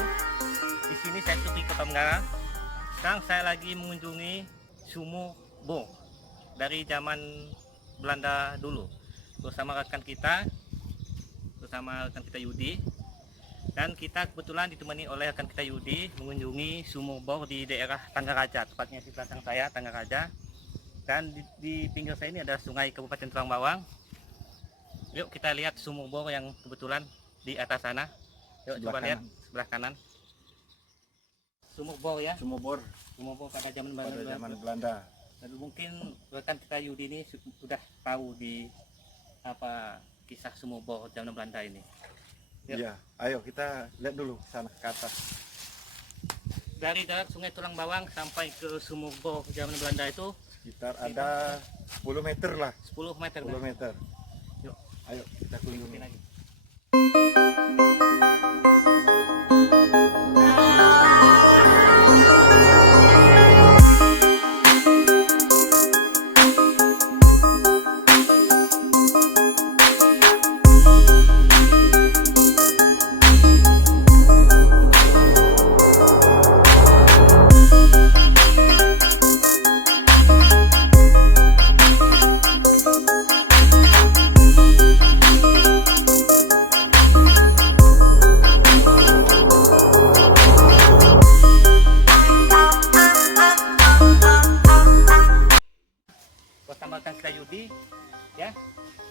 wabarakatuh. Di sini saya Suki Kota Tenggara. Sekarang saya lagi mengunjungi Sumur Bor dari zaman Belanda dulu bersama rekan kita Yudi. Dan kita kebetulan ditemani oleh rekan kita Yudi mengunjungi Sumur Bor di daerah Tanggaraja, tepatnya di belakang saya Tanggaraja. Dan di pinggir saya ini ada sungai Kabupaten Tulang Bawang. Yuk kita lihat Sumur Bor yang kebetulan di atas sana. Yuk Sebelah coba kanan. lihat sebelah kanan. Sumur Bor ya. Sumur Bor Sumur Bor pada zaman pada zaman Belanda. Lalu mungkin rekan kita Yudi ini sudah tahu di apa kisah Sumur Bor zaman Belanda ini. Yuk. Iya, ayo kita lihat dulu sana ke atas. Dari darat Sungai Tulang Bawang sampai ke Sumur Bor zaman Belanda itu Sekitar ada 10 meter lah, 10 meter. 10 meter. Yuk, Ayo kita kunjungi. ikutin lagi. Tambahkan kita Yudi ya,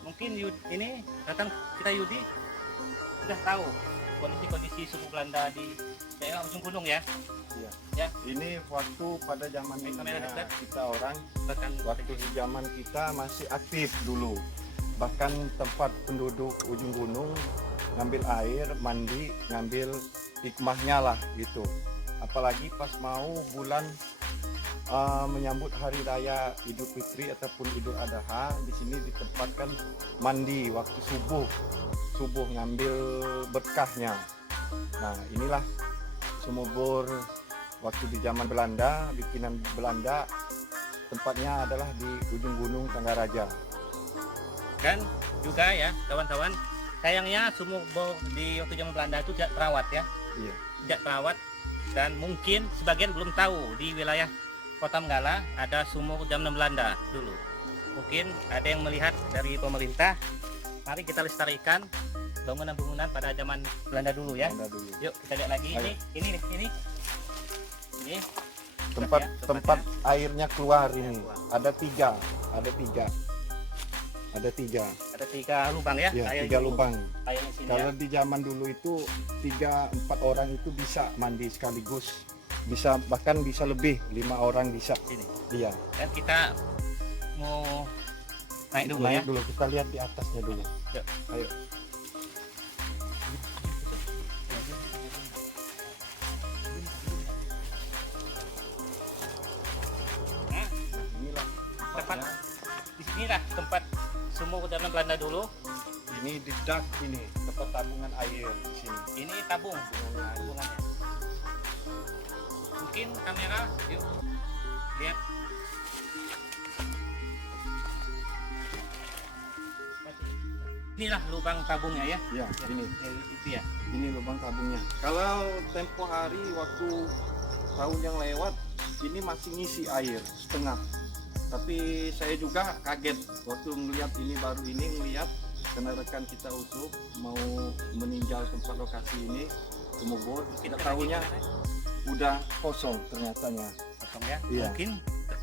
mungkin ini datang kita Yudi sudah tahu kondisi Sumur Belanda di daerah ujung gunung ya. Iya. Ya, Ini waktu pada zaman kamera dekat. kita orang, bahkan waktu di zaman kita masih aktif dulu. Bahkan tempat penduduk ujung gunung ngambil air, mandi, ngambil hikmahnya lah gitu. Apalagi pas mau bulan menyambut hari raya Idul Fitri ataupun Idul Adha, di sini ditempatkan mandi waktu subuh ngambil berkahnya. Nah, inilah Sumur Bor waktu di zaman Belanda, bikinan Belanda. Tempatnya adalah di ujung gunung Tanggaraja. dan juga ya kawan-kawan, sayangnya Sumur Bor di waktu zaman Belanda itu tidak terawat ya, Iya. tidak terawat, dan mungkin sebagian belum tahu di wilayah Kota Menggala ada sumur zaman Belanda dulu. Mungkin ada yang melihat dari pemerintah. Mari kita lestarikan bangunan-bangunan pada zaman Belanda dulu ya. Belanda dulu. Yuk kita lihat lagi. Ayo. Ini Tempat ya, tempat airnya keluar ini. Keluar. Ada tiga. Ada tiga lubang ya. Ya, Air 3 dulu. lubang. Airnya sini Kalau ya. di zaman dulu itu 3-4 orang itu bisa mandi sekaligus. Bisa bahkan bisa lebih, 5 orang bisa. Sini. Iya. Dan kita mau naik dulu ya. Naik dulu, kita lihat di atasnya dulu. Yuk. Ayo. Nah, Inilah tepat tempatnya. di sinilah tempat sumur zaman Belanda dulu. Ini di dak ini, tempat tabungan air di sini. Ini tabungannya. Mungkin kamera, yuk lihat. Inilah lubang tabungnya ya. Ya, ini. Itu ya. Ini lubang tabungnya. Kalau tempo hari waktu tahun yang lewat ini masih ngisi air setengah. Tapi saya juga kaget waktu melihat ini, baru ini melihat karena rekan kita Usuk mau meninjau tempat lokasi ini Sumur Bor, kita tahunya udah kosong ternyatanya. Kosong ya. Iya. Mungkin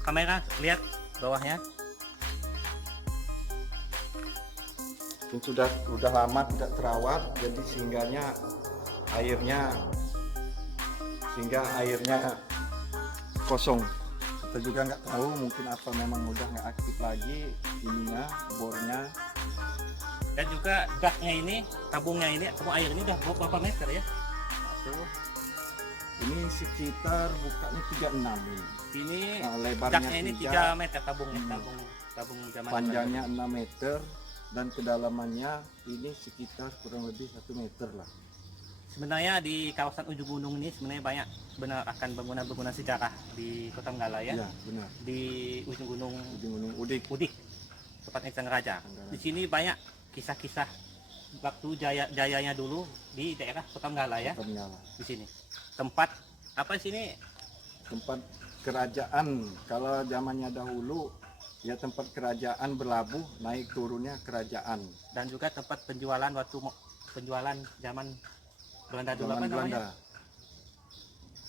kamera lihat bawahnya. Ini sudah lama tidak terawat, jadi sehingga airnya kosong. Kita juga nggak tahu, mungkin apa memang udah nggak aktif lagi ininya, bornya. Dan juga daknya ini, tabung air ini udah berapa meter ya? Ini sekitar bukanya 36 ini. Ini Nah, lebarnya daknya ini 3, 3 meter tabungnya, Hmm. tabung zaman panjangnya 6 meter dan kedalamannya ini sekitar kurang lebih 1 meter lah. Sebenarnya di kawasan ujung gunung ini sebenarnya banyak akan bangunan-bangunan sejarah di Kota Menggala ya. Iya, benar. Di ujung gunung Ujung Gunung Udik. Udik, tepatnya Tanggaraja. Di sini banyak kisah-kisah waktu jayanya dulu di daerah Kotamgala ya, Kotamgala. di sini. Tempat apa di sini? Tempat kerajaan. Kalau zamannya dahulu ya tempat kerajaan berlabuh, naik turunnya kerajaan. Dan juga tempat penjualan penjualan zaman Belanda dulu, Zaman apa namanya? Belanda.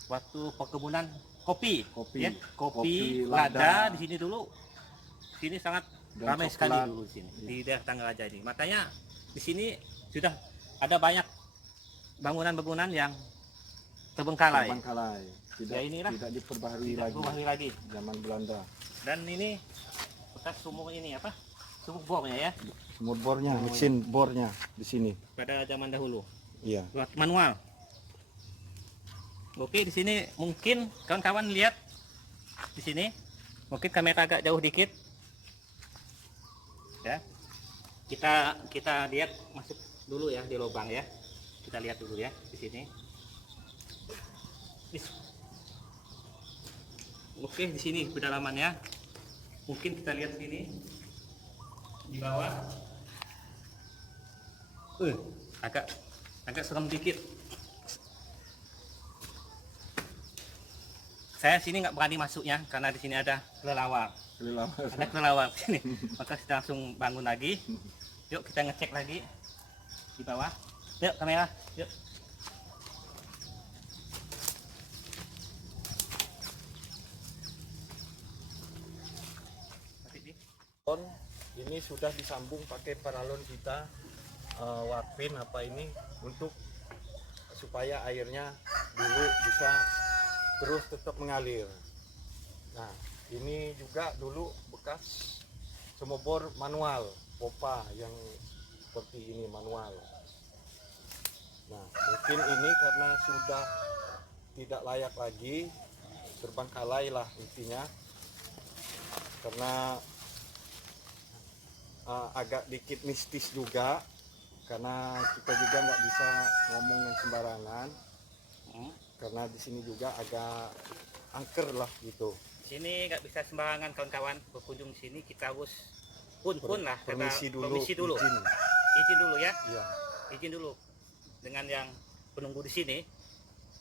Waktu perkebunan kopi, Kopi. ya, Kopi, lada lada. di sini dulu. Sini sangat Dan ramai coklat. sekali dulu di sini, di daerah Tanggaraja ini. Makanya di sini sudah ada banyak bangunan-bangunan yang terbengkalai. Terbengkalai. Tidak, Ya, inilah. tidak diperbaharui Tidak lagi. berubah lagi. Zaman Belanda. Dan ini bekas sumur ini apa? Sumur bornya ya, Sumur bornya, mesin bornya di sini. pada zaman dahulu. Iya. Buat manual. Oke, di sini mungkin kawan-kawan lihat di sini. Mungkin kamera agak jauh dikit. Ya. Kita lihat masuk dulu ya di lubang ya. Kita lihat dulu ya di sini. Oke, di sini pedalamannya. Mungkin kita lihat sini di bawah. Agak serem dikit. Saya sini nggak berani masuknya karena di sini ada kelelawar. Ada kelelawar di sini. Maka kita langsung bangun lagi. Yuk kita ngecek lagi di bawah. Yuk kamera. Yuk. Ini sudah disambung pakai paralon kita, warpin apa ini untuk supaya airnya dulu bisa terus tetap mengalir. Nah, ini juga dulu bekas sumur bor manual, pompa yang seperti ini manual. Nah, mungkin ini karena sudah tidak layak lagi, terbengkalai lah intinya, karena agak dikit mistis juga, karena kita juga nggak bisa ngomong yang sembarangan. Karena di sini juga agak angker lah gitu. Sini nggak bisa sembarangan kawan-kawan berkunjung sini, kita harus pun lah Permisi dulu. izin dulu ya, Iya. izin dulu dengan yang penunggu di sini.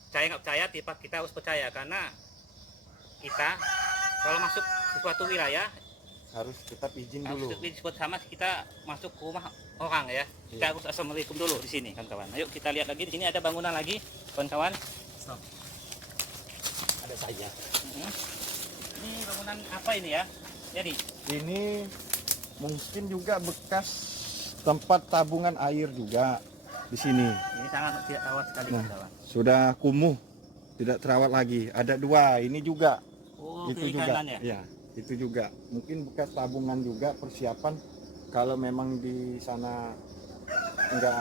Saya nggak percaya, kita harus percaya karena kita kalau masuk sesuatu wilayah Harus tetap izin harus dulu. disebut sama kita masuk ke rumah orang ya. Kita harus assalamualaikum dulu di sini kawan-kawan. Ayo kita lihat lagi, di sini ada bangunan lagi kawan-kawan. Ada saya. Ini bangunan apa ini ya? Jadi Ini mungkin juga bekas tempat tabungan air juga di sini. ini sangat tidak rawat sekali Nah. kawan. Sudah kumuh, tidak terawat lagi. Ada dua, ini juga. Oh, Itu kiri juga. kanan ya. Ya, itu juga. Mungkin bekas tabungan juga, persiapan kalau memang di sana enggak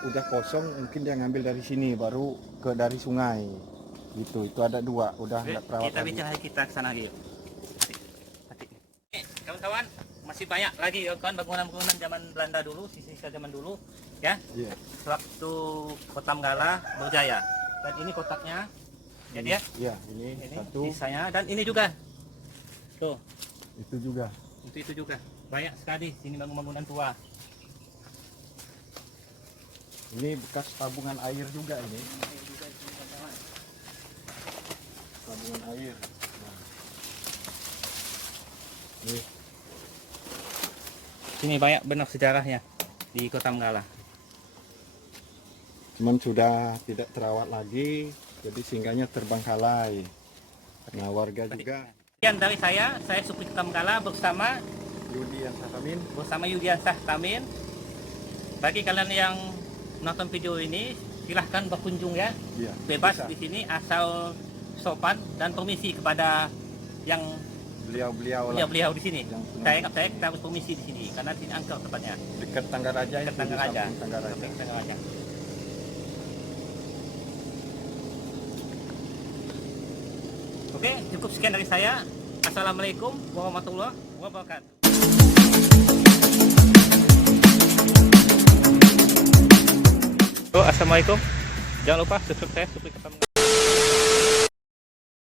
udah kosong, mungkin dia ngambil dari sini baru ke dari sungai. Gitu. Itu ada dua, udah enggak terawat Kita lagi. bicara, kita ke sana lagi yuk. Kawan-kawan, masih banyak lagi kawan bangunan-bangunan zaman Belanda dulu, sisa-sisa zaman dulu ya. Iya. Waktu Kotamgala berjaya. Dan ini kotaknya. Jadi ya. Iya, ini satu, Sisanya dan ini juga. Tuh, itu juga. itu juga. Banyak sekali sini bangunan tua. Ini bekas tabungan air juga ini. Tabungan air. Nah. Nih, Sini banyak benar sejarahnya di Kotamgala. cuman sudah tidak terawat lagi, jadi singgahnya terbengkalai. Nah, warga juga Sekian dari saya Supri Kotamgala bersama Yudi yang Sakamin. Yudiansah Tamin. Bagi kalian yang nonton video ini, silahkan berkunjung ya, Iya. bebas bisa. di sini asal sopan dan permisi kepada yang Beliau-beliau lah beliau di sini. yang punya Saya nggak percaya, kita harus permisi di sini karena di sini angker tempatnya. dekat Tanggaraja, Dekat itu di Tanggaraja. samping Tanggaraja. Samping Tanggaraja. Oke, cukup sekian dari saya. Assalamualaikum warahmatullahi wabarakatuh. Assalamualaikum. Jangan lupa subscribe saya, Supri Kotamgala.